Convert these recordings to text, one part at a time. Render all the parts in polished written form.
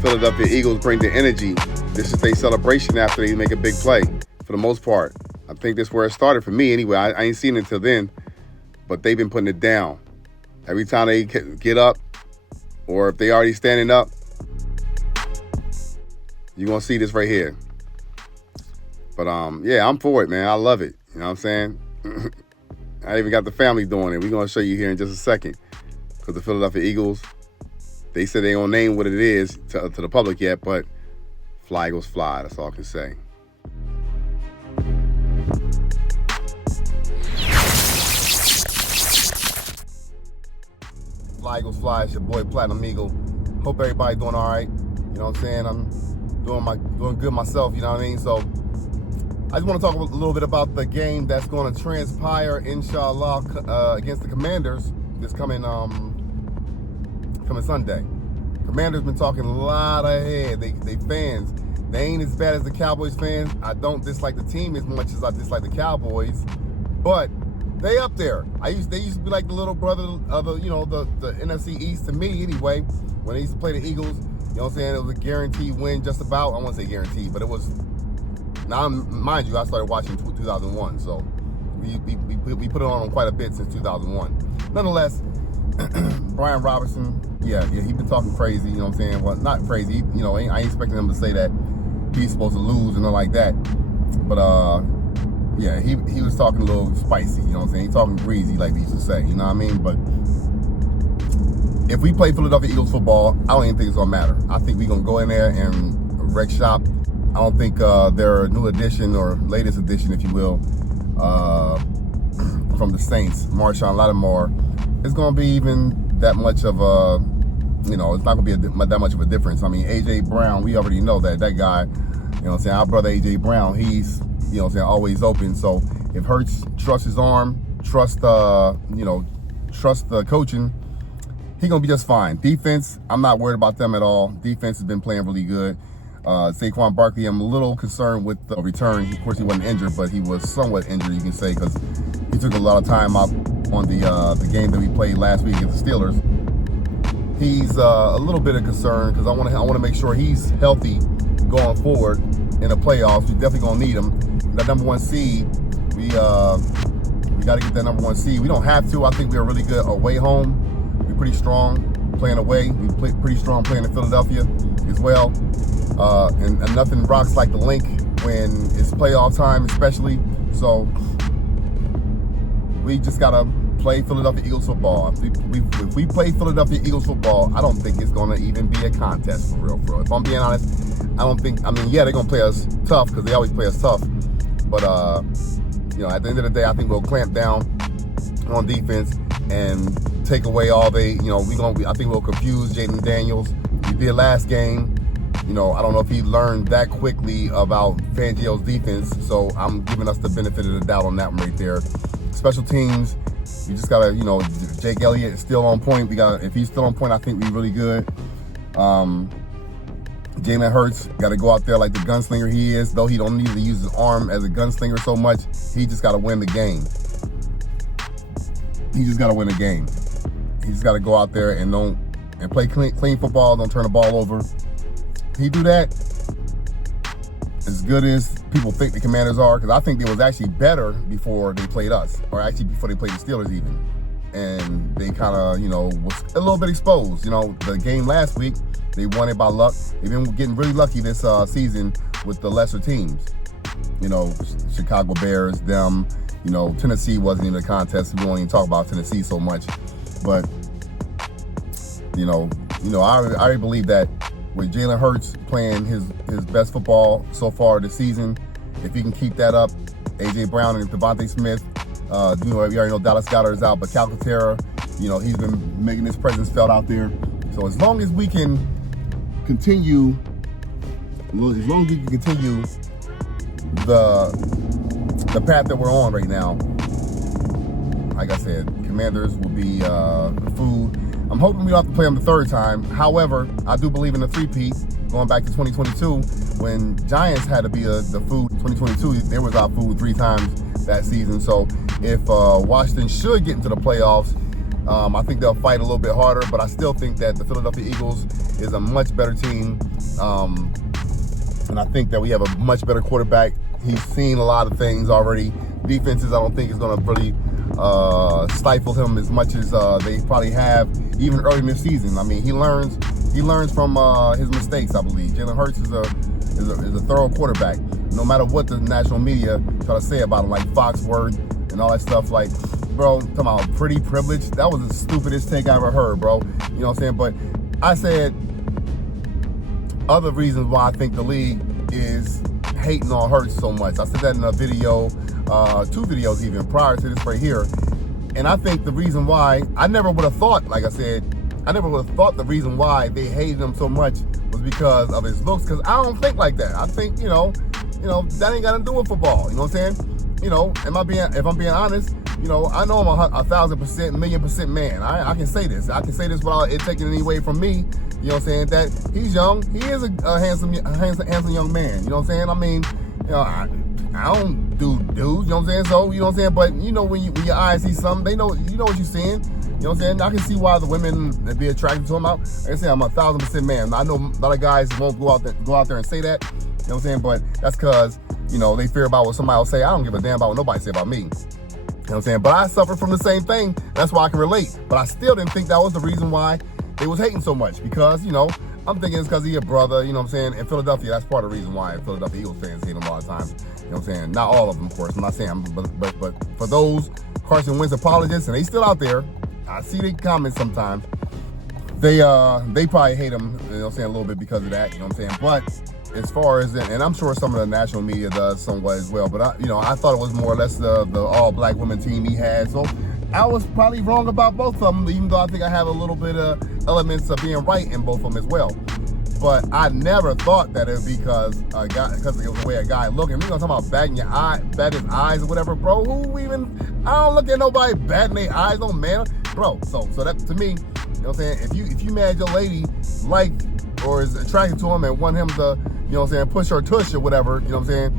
Philadelphia Eagles bring the energy. This is their celebration after they make a big play, for the most part. I think that's where it started for me anyway. I ain't seen it until then, but they've been putting it down. Every time they get up, or if they already standing up, you're going to see this right here. But, yeah, I'm for it, man. I love it. You know what I'm saying? I even got the family doing it. We're going to show you here in just a second. Because the Philadelphia Eagles, they said they don't name what it is to the public yet, but fly Eagles fly. That's all I can say. Fly Eagles fly. It's your boy Platinum Eagle. Hope everybody doing all right. You know what I'm saying? I'm doing good myself. You know what I mean? So I just want to talk a little bit about the game that's going to transpire, inshallah, against the Commanders this coming Sunday. Commanders been talking a lot ahead. They fans, they ain't as bad as the Cowboys fans. I don't dislike the team as much as I dislike the Cowboys, but they up there. They used to be like the little brother of the NFC East to me anyway. When they used to play the Eagles, you know what I'm saying? It was a guaranteed win, just about. I won't say guaranteed, but it was. Now, mind you, I started watching 2001, so we put it on quite a bit since 2001. Nonetheless, Brian Robertson, yeah, he been talking crazy, you know what I'm saying? Well, not crazy, I ain't expecting him to say that he's supposed to lose and nothing like that. But, yeah, he was talking a little spicy, you know what I'm saying? He's talking greasy, like they used to say, you know what I mean? But if we play Philadelphia Eagles football, I don't even think it's going to matter. I think we're going to go in there and wreck shop. I don't think their new addition, or latest addition, if you will, from the Saints, Marshawn Lattimore, is going to be even that much of a, it's not going to be that much of a difference. I mean, A.J. Brown, we already know that guy, you know what I'm saying, our brother A.J. Brown, he's, you know what I'm saying, always open. So if Hurts trusts his arm, trust the coaching, he's going to be just fine. Defense, I'm not worried about them at all. Defense has been playing really good. Saquon Barkley, I'm a little concerned with the return. Of course, he wasn't injured, but he was somewhat injured, you can say, because he took a lot of time out on the game that we played last week against the Steelers. He's a little bit of concern because I want to make sure he's healthy going forward in the playoffs. We definitely gonna need him. That number one seed, we got to get that number one seed. We don't have to. I think we are really good away home. We're pretty strong playing away. We play pretty strong playing in Philadelphia as well. And nothing rocks like the link when it's playoff time, especially. So we just gotta play Philadelphia Eagles football. If we play Philadelphia Eagles football, I don't think it's gonna even be a contest for real. If I'm being honest, I don't think. I mean, yeah, they're gonna play us tough because they always play us tough. But at the end of the day, I think we'll clamp down on defense and take away all I think we'll confuse Jalen Daniels. We did last game. I don't know if he learned that quickly about Fangio's defense, so I'm giving us the benefit of the doubt on that one right there. Special teams, you just gotta, Jake Elliott is still on point. If he's still on point, I think we're really good. Jalen Hurts got to go out there like the gunslinger he is, though he don't need to use his arm as a gunslinger so much. He just got to win the game. He just got to win the game. He just got to go out there and play clean football. Don't turn the ball over. He do that, as good as people think the Commanders are, because I think they was actually better before they played us, or actually before they played the Steelers even. And they kind of, was a little bit exposed. The game last week, they won it by luck. They've been getting really lucky this season with the lesser teams. Chicago Bears, them. Tennessee wasn't even a contest. We won't even talk about Tennessee so much. But, I already believe that with Jalen Hurts playing his best football so far this season, if he can keep that up, A.J. Brown and Devontae Smith, we already know Dallas Goedert is out, but Calcaterra, he's been making his presence felt out there. So as long as we can continue the path that we're on right now, like I said, Commanders will be food. I'm hoping we don't have to play them the third time. However, I do believe in the three-peat, going back to 2022, when Giants had to be the food. 2022, they was our food 3 times that season. So if Washington should get into the playoffs, I think they'll fight a little bit harder, but I still think that the Philadelphia Eagles is a much better team. And I think that we have a much better quarterback. He's seen a lot of things already. Defenses, I don't think is going to really stifle him as much as they probably have even early in the season. I mean, he learns from his mistakes, I believe. Jalen Hurts is a thorough quarterback. No matter what the national media try to say about him, like Foxworth and all that stuff, like, bro, talking about pretty privilege, that was the stupidest take I ever heard, bro. You know what I'm saying? But I said other reasons why I think the league is hating on Hurts so much. I said that in a video, 2 videos even prior to this right here. And I think the reason why, I never would have thought, like I said, I never would have thought the reason why they hated him so much was because of his looks, because I don't think like that. I think, you know, that ain't got to do with football. You know what I'm saying? You know, if I'm being honest, you know, I know I'm a 1,000%, 1,000,000% man. I can say this. I can say this without it taking any away from me. You know what I'm saying? That he's young. He is a handsome young man. You know what I'm saying? I mean, you know, I don't do dudes. You know what I'm saying? So, you know what I'm saying? But, you know, when your eyes see something, they know, you know what you're seeing. You know what I'm saying? I can see why the women that be attracted to him. Like I say, I'm a 1,000% man. I know a lot of guys won't go out there and say that. You know what I'm saying? But that's because, you know, they fear about what somebody will say. I don't give a damn about what nobody say about me. You know what I'm saying? But I suffer from the same thing. That's why I can relate. But I still didn't think that was the reason why they was hating so much. Because, you know, I'm thinking it's because he's your brother. You know what I'm saying? In Philadelphia, that's part of the reason why Philadelphia Eagles fans hate him a lot of times. You know what I'm saying? Not all of them, of course. I'm not saying, but for those Carson Wentz apologists, and they still out there, I see their comments sometimes. They probably hate him, you know what I'm saying, a little bit because of that, you know what I'm saying? But as far as, and I'm sure some of the national media does somewhat as well, but I thought it was more or less the all-black women team he had. So I was probably wrong about both of them, even though I think I have a little bit of elements of being right in both of them as well. But I never thought that it would be because it was the way a guy looked. And we're gonna talk about batting his eyes or whatever, bro. I don't look at nobody batting their eyes, no man, bro. So that to me, you know what I'm saying? If you mad your lady like or is attracted to him and want him to, you know what I'm saying, push or tush or whatever, you know what I'm saying?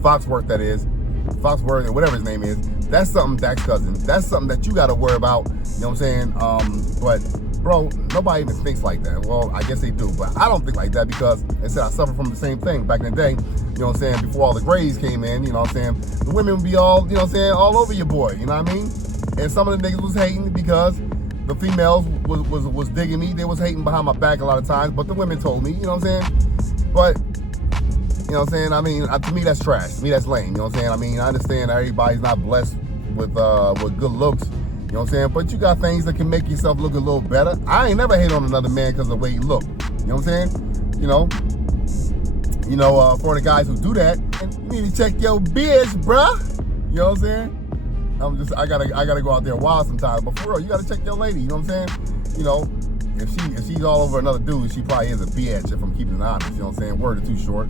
Foxworth, that is. Foxworth or whatever his name is. That's something, Dak's cousin. That's something that you got to worry about, you know what I'm saying? But, bro, nobody even thinks like that. Well, I guess they do, but I don't think like that because, like I said, I suffer from the same thing back in the day, you know what I'm saying, before all the grays came in, you know what I'm saying? The women would be all, you know what I'm saying, all over your boy, you know what I mean? And some of the niggas was hating because the females was digging me. They was hating behind my back a lot of times, but the women told me, you know what I'm saying? But, you know what I'm saying? I mean, to me, that's trash. To me, that's lame. You know what I'm saying? I mean, I understand everybody's not blessed with good looks. You know what I'm saying? But you got things that can make yourself look a little better. I ain't never hate on another man because of the way he look. You know what I'm saying? You know, for the guys who do that, you need to check your bitch, bruh. You know what I'm saying? I gotta go out there wild sometimes. But for real, you gotta check your lady. You know what I'm saying? You know, if she's all over another dude, she probably is a bitch if I'm keeping it honest. You know what I'm saying? Word or too short.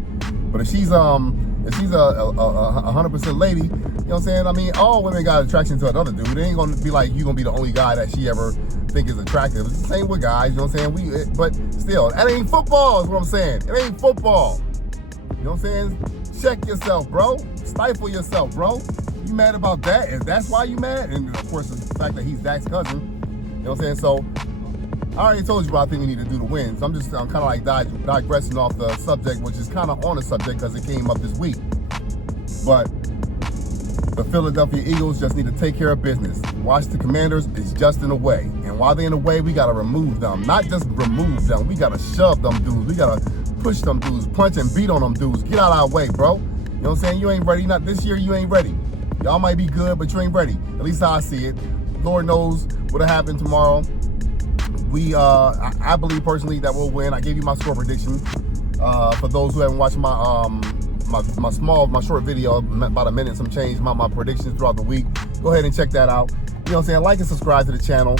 But if she's a 100% lady, you know what I'm saying? I mean, all women got attraction to another dude. It ain't gonna be like you gonna be the only guy that she ever think is attractive. It's the same with guys. You know what I'm saying? But still, that ain't football. Is what I'm saying. It ain't football. You know what I'm saying? Check yourself, bro. Stifle yourself, bro. You mad about that? If that's why you mad, and of course the fact that he's Dak's cousin. You know what I'm saying? So I already told you what I think we need to do to win. So I'm kind of like digressing off the subject, which is kind of on the subject because it came up this week. But the Philadelphia Eagles just need to take care of business. Watch the Commanders is just in the way. And while they're in the way, we got to remove them. Not just remove them. We got to shove them dudes. We got to push them dudes, punch and beat on them dudes. Get out of our way, bro. You know what I'm saying? You ain't ready. Not this year, you ain't ready. Y'all might be good, but you ain't ready. At least how I see it. Lord knows what'll happen tomorrow. I believe personally that we'll win. I gave you my score prediction. For those who haven't watched my short video, about a minute and some change, my predictions throughout the week, go ahead and check that out. You know what I'm saying? Like and subscribe to the channel.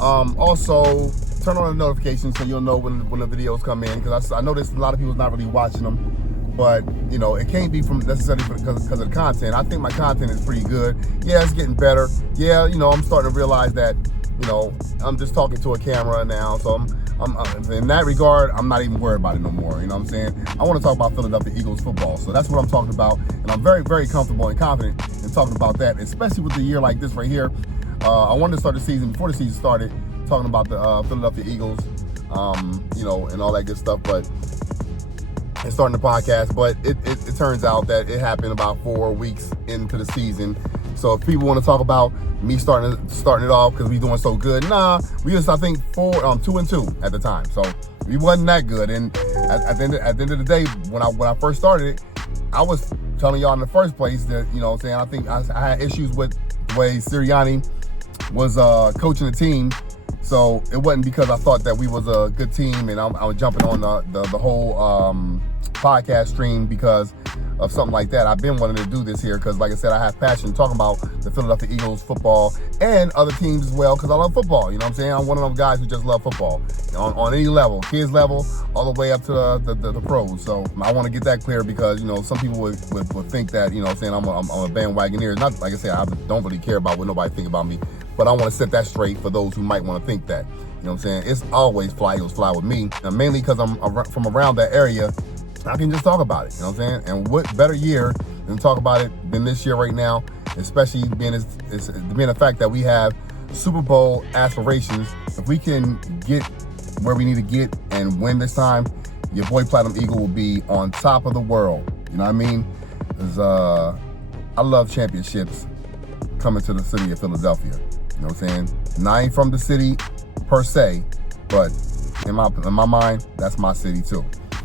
Also, turn on the notifications so you'll know when the videos come in, because I noticed a lot of people's not really watching them. But, you know, it can't be from necessarily because of the content. I think my content is pretty good. Yeah, it's getting better. Yeah, you know, I'm starting to realize that, you know, I'm just talking to a camera now. So I'm in that regard, I'm not even worried about it no more. You know what I'm saying? I want to talk about Philadelphia Eagles football. So that's what I'm talking about. And I'm very, very comfortable and confident in talking about that, especially with a year like this right here. I wanted to start the season before the season started, talking about the Philadelphia Eagles, and all that good stuff. But and starting the podcast, but it turns out that it happened about 4 weeks into the season. So if people want to talk about me starting it off because we doing so good, nah, we just I think 2-2 at the time. So we wasn't that good. And at the end of the day, when I first started it, I was telling y'all in the first place that, you know what I'm saying, I think I had issues with the way Sirianni was coaching the team. So it wasn't because I thought that we was a good team and I was jumping on the whole podcast stream because of something like that. I've been wanting to do this here because, like I said, I have passion talking about the Philadelphia Eagles football and other teams as well because I love football. You know what I'm saying? I'm one of those guys who just love football on any level, kids level, all the way up to the pros. So I want to get that clear because, you know, some people would think that, you know what I'm saying, I'm a bandwagoneer. Not, like I said, I don't really care about what nobody think about me, but I want to set that straight for those who might want to think that. You know what I'm saying? It's always fly, Eagles fly with me, and mainly because I'm from around that area. I can just talk about it, you know what I'm saying? And what better year than talk about it than this year right now, especially being the fact that we have Super Bowl aspirations. If we can get where we need to get and win this time, your boy Platinum Eagle will be on top of the world. You know what I mean? Because I love championships coming to the city of Philadelphia. You know what I'm saying? And I ain't from the city per se, but in my mind, that's my city too.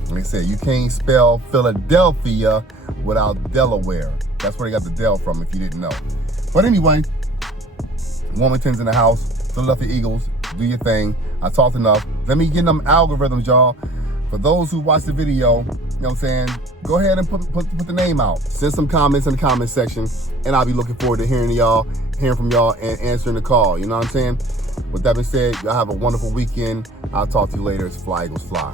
Like I said, you can't spell Philadelphia without Delaware. That's where they got the Del from, if you didn't know. But anyway, Wilmington's in the house. Philadelphia Eagles, do your thing. I talked enough. Let me get them algorithms, y'all. For those who watch the video, you know what I'm saying, go ahead and put the name out. Send some comments in the comment section, and I'll be looking forward to hearing from y'all, and answering the call. You know what I'm saying? With that being said, y'all have a wonderful weekend. I'll talk to you later. It's Fly Eagles Fly.